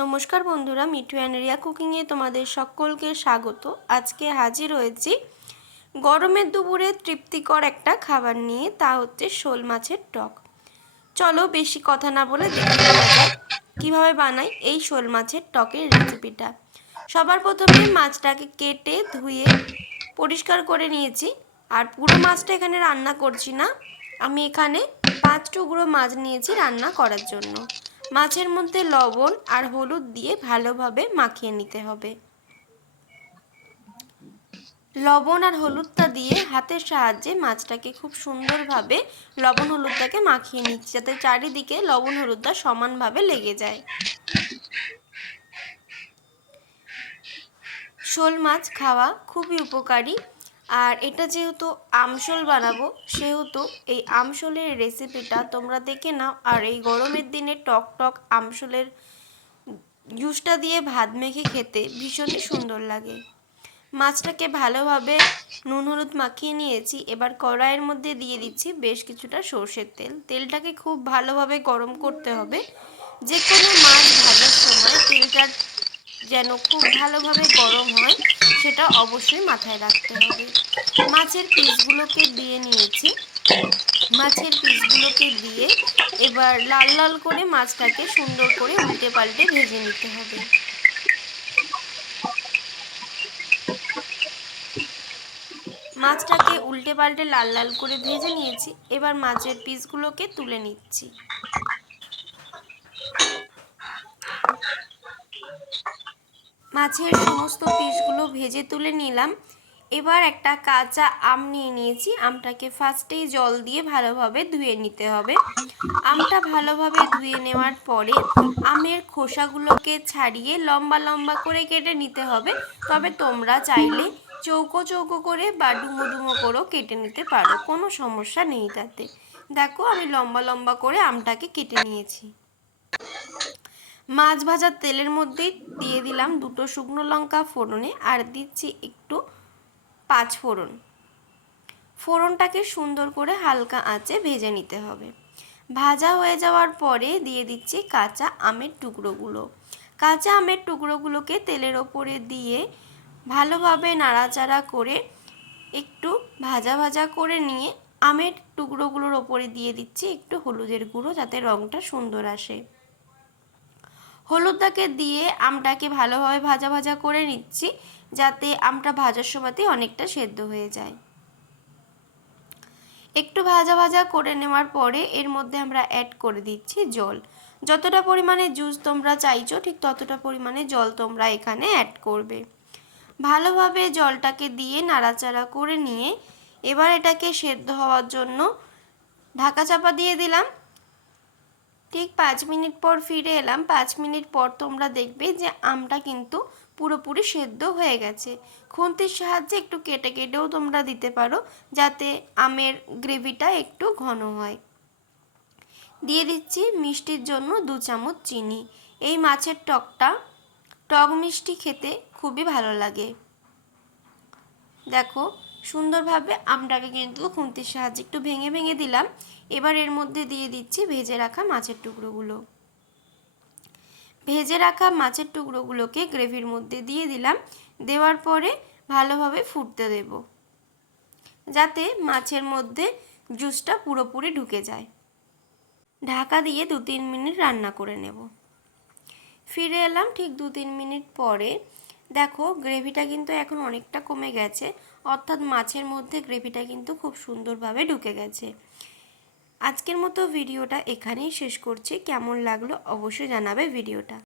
নমস্কার বন্ধুরা, মিঠু অ্যান্ড রিয়া কুকিংয়ে তোমাদের সকলকে স্বাগত। আজকে হাজির হয়েছি গরমের দুপুরে তৃপ্তিকর একটা খাবার নিয়ে, তা হচ্ছে শোল মাছের টক। চলো বেশি কথা না বলে দেখে কীভাবে বানাই এই শোল মাছের টকের রেসিপিটা। সবার প্রথমে মাছটাকে কেটে, ধুয়ে পরিষ্কার করে নিয়েছি। আর পুরো মাছটা এখানে রান্না করছি না। আমি এখানে পাঁচ টুকরো মাছ নিয়েছি রান্না করার জন্য। মাছের মধ্যে লবণ আর হলুদ দিয়ে ভালোভাবে মাখিয়ে নিতে হবে। লবণ আর হলুদটা দিয়ে হাতের সাহায্যে মাছটাকে খুব সুন্দরভাবে লবণ হলুদটাকে মাখিয়ে নিচ্ছি, যাতে চারিদিকে লবণ হলুদটা সমানভাবে লেগে যায়। শোল মাছ খাওয়া খুবই উপকারী। আর এটা যেহেতু আমশোল বানাবো, সেহেতু এই আমশোলের রেসিপিটা তোমরা দেখে নাও। আর এই গরমের দিনে টক টক আমশোলের জুসটা দিয়ে ভাত মেখে খেতে ভীষণই সুন্দর লাগে। মাছটাকে ভালোভাবে নুন হলুদ মাখিয়ে নিয়েছি। এবার কড়াইয়ের মধ্যে দিয়ে দিচ্ছি বেশ কিছুটা সর্ষের তেল। তেলটাকে খুব ভালোভাবে গরম করতে হবে। যে কোনো মাছ ভাজার সময় তেলটা যেন খুব ভালোভাবে গরম হয়। সেটা অবশ্যই মাথায় রাখতে হবে। মাছের পিসগুলোকে দিয়ে নিয়েছি। মাছের পিসগুলোকে দিয়ে এবার লাল লাল করে মাছটাকে সুন্দর করে উল্টে পাল্টে ভেজে নিতে হবে। মাছটাকে উল্টে পাল্টে লাল লাল করে ভেজে নিয়েছি। এবার মাছের পিসগুলোকে তুলে নিচ্ছি। মাছের সমস্ত পিসগুলো ভেজে তুলে নিলাম। এবার একটা কাঁচা আম নিয়ে নিয়েছি। আমটাকে ফার্স্টেই জল দিয়ে ভালোভাবে ধুয়ে নিতে হবে। আমটা ভালোভাবে ধুয়ে নেওয়ার পরে আমের খোসাগুলোকে ছাড়িয়ে লম্বা লম্বা করে কেটে নিতে হবে। তবে তোমরা চাইলে চৌকো চৌকো করে বা ডুমো ডুমো করেও কেটে নিতে পারো। কোনো সমস্যা নেই তাতে। দেখো আমি লম্বা লম্বা করে আমটাকে কেটে নিয়েছি। মাছ ভাজার তেলের মধ্যেই দিয়ে দিলাম দুটো শুকনো লঙ্কা ফোড়নে আর দিচ্ছি একটু পাঁচ ফোড়ন। ফোড়নটাকে সুন্দর করে হালকা আঁচে ভেজে নিতে হবে। ভাজা হয়ে যাওয়ার পরে দিয়ে দিচ্ছি কাঁচা আমের টুকরোগুলো। কাঁচা আমের টুকরোগুলোকে তেলের ওপরে দিয়ে ভালোভাবে নাড়াচাড়া করে একটু ভাজা ভাজা করে নিয়ে আমের টুকরোগুলোর ওপরে দিয়ে দিচ্ছি একটু হলুদের গুঁড়ো যাতে রঙটা সুন্দর আসে। হলুদটাকে দিয়ে আমটাকে ভালোভাবে ভাজা ভাজা করে নিচ্ছি, যাতে আমটা ভাজার সময়তে অনেকটা সেদ্ধ হয়ে যায়। একটু ভাজা ভাজা করে নেওয়ার পরে এর মধ্যে আমরা অ্যাড করে দিচ্ছি জল। যতটা পরিমাণে জুস তোমরা চাইছো, ঠিক ততটা পরিমাণে জল তোমরা এখানে অ্যাড করবে। ভালোভাবে জলটাকে দিয়ে নাড়াচাড়া করে নিয়ে, এবার এটাকে সেদ্ধ হওয়ার জন্য ঢাকা চাপা দিয়ে দিলাম। ঠিক পাঁচ মিনিট পর ফিরে এলাম। পাঁচ মিনিট পর তোমরা দেখবে যে আমটা কিন্তু পুরোপুরি সেদ্ধ হয়ে গেছে। খুন্তির সাহায্যে একটু কেটে কেটেও তোমরা দিতে পারো, যাতে আমের গ্রেভিটা একটু ঘন হয়। দিয়ে দিচ্ছি মিষ্টির জন্য দু চামচ চিনি। এই মাছের টকটা, টক মিষ্টি খেতে খুবই ভালো লাগে। দেখো সুন্দরভাবে আমটাকে কিন্তু খুন্তির সাহায্যে একটু ভেঙে ভেঙে দিলাম। এবার এর মধ্যে দিয়ে দিচ্ছি ভেজে রাখা মাছের টুকরোগুলো। ভেজে রাখা মাছের টুকরোগুলোকে গ্রেভির মধ্যে দিয়ে দিলাম। দেওয়ার পরে ভালোভাবে ফুটতে দেব, যাতে মাছের মধ্যে জুসটা পুরোপুরি ঢুকে যায়। ঢাকা দিয়ে দু তিন মিনিট রান্না করে নেব। ফিরে এলাম ঠিক দু তিন মিনিট পরে। দেখো, গ্রেভিটা কিন্তু এখন অনেকটা কমে গেছে। অর্থাৎ মাছের মধ্যে গ্রেভিটা কিন্তু খুব সুন্দরভাবে ঢুকে গেছে। আজকের মতো ভিডিওটা এখানেই শেষ করছি। কেমন লাগল অবশ্যই জানাবে ভিডিওটা।